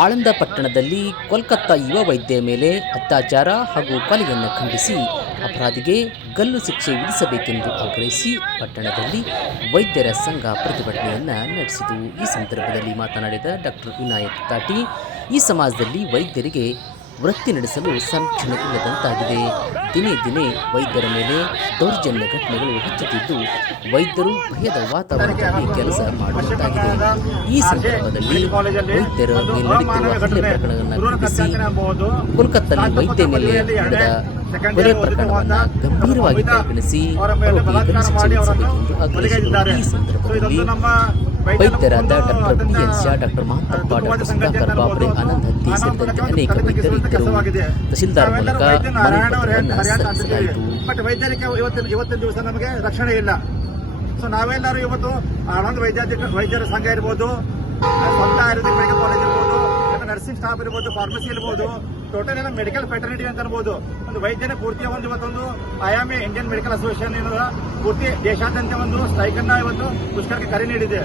ಆಳಂದ ಪಟ್ಟಣದಲ್ಲಿ ಕೋಲ್ಕತ್ತಾ ಯುವ ವೈದ್ಯ ಮೇಲೆ ಅತ್ಯಾಚಾರ ಹಾಗೂ ಕೊಲೆಯನ್ನು ಖಂಡಿಸಿ ಅಪರಾಧಿಗೆ ಗಲ್ಲು ಶಿಕ್ಷೆ ವಿಧಿಸಬೇಕೆಂದು ಆಗ್ರಹಿಸಿ ಪಟ್ಟಣದಲ್ಲಿ ವೈದ್ಯರ ಸಂಘ ಪ್ರತಿಭಟನೆಯನ್ನು ನಡೆಸಿತು. ಈ ಸಂದರ್ಭದಲ್ಲಿ ಮಾತನಾಡಿದ ಡಾಕ್ಟರ್ ವಿನಾಯಕ್ ತಾಟಿ, ಈ ಸಮಾಜದಲ್ಲಿ ವೈದ್ಯರಿಗೆ ವೃತ್ತಿ ನಡೆಸಲು ಸಂರಕ್ಷಣೆ ಇಲ್ಲದಂತಾಗಿದೆ. ದಿನೇ ದಿನೇ ವೈದ್ಯರ ಮೇಲೆ ದೌರ್ಜನ್ಯ ಘಟನೆಗಳು ಹೆಚ್ಚುತ್ತಿದ್ದು ವೈದ್ಯರು ಭಯದ ವಾತಾವರಣದಲ್ಲಿ ಕೆಲಸ ಮಾಡುವಂತಾಗಿದೆ. ಈ ಸಂದರ್ಭದಲ್ಲಿ ವೈದ್ಯರ ಮೇಲೆ ನಡೆಯುತ್ತಿರುವ ಹಲ್ಲೆ ಪ್ರಕರಣವನ್ನು ಖಂಡಿಸಿ ಕೋಲ್ಕತ್ತಾದಲ್ಲಿ ವೈದ್ಯ ಮೇಲೆ ನಡೆದ ಕೊಲೆ ಪ್ರಕರಣವನ್ನು ಗಂಭೀರವಾಗಿ ಪರಿಗಣಿಸಿ ಆರೋಪಿಗೆ ಗಲ್ಲು ಶಿಕ್ಷೆ ವಿಧಿಸಬೇಕೆಂದು ಆಗ್ರಹಿಸಿದರು. ಈ ಸಂದರ್ಭದಲ್ಲಿ ವೈದ್ಯರಾದ doctor B N. Shah, doctor Mahantappa, doctor Sudhakar Babre, Anand Hatti ಸೇರಿದಂತೆ ಅನೇಕ ವೈದ್ಯರು ಇದ್ದರು. ತಹಶೀಲ್ದಾರ್ ಮೂಲಕ ಮನವಿ ಪತ್ರವನ್ನು ಸಲ್ಲಿಸಲಾಯಿತು. ಬಟ್ ವೈದ್ಯರಿಗೆ ಇವತ್ತಿನ ದಿವಸ ನಮಗೆ ರಕ್ಷಣೆ ಇಲ್ಲ. ಸೊ ನಾವೆಲ್ಲರೂ ಇವತ್ತು ಆನಂದ್ ವೈದ್ಯರ ಸಂಘ ಇರ್ಬೋದು, ಸ್ವಂತ ಆಯುರ್ವೇದಿಕ್ ಮೆಡಿಕಲ್ ಕಾಲೇಜ್ ಇರ್ಬೋದು, ನರ್ಸಿಂಗ್ ಸ್ಟಾಫ್ ಇರ್ಬೋದು, ಫಾರ್ಮಸಿ ಇರ್ಬೋದು, ಟೋಟಲ್ ಎಲ್ಲ ಮೆಡಿಕಲ್ ಫ್ಯಾಟರ್ನಿಟಿ ಅಂತ ಇರ್ಬೋದು, ಒಂದು ವೈದ್ಯನ ಪೂರ್ತಿಯ ಒಂದು ಇವತ್ತೊಂದು ಐಎಂಎ ಇಂಡಿಯನ್ ಮೆಡಿಕಲ್ ಅಸೋಸಿಯೇಷನ್ ಪೂರ್ತಿ ದೇಶಾದ್ಯಂತ ಒಂದು ಸ್ಟ್ರೈಕ್ ಅನ್ನ ಇವತ್ತು ಮುಷ್ಕರಕ್ಕೆ ಕರೆ ನೀಡಿದೆ.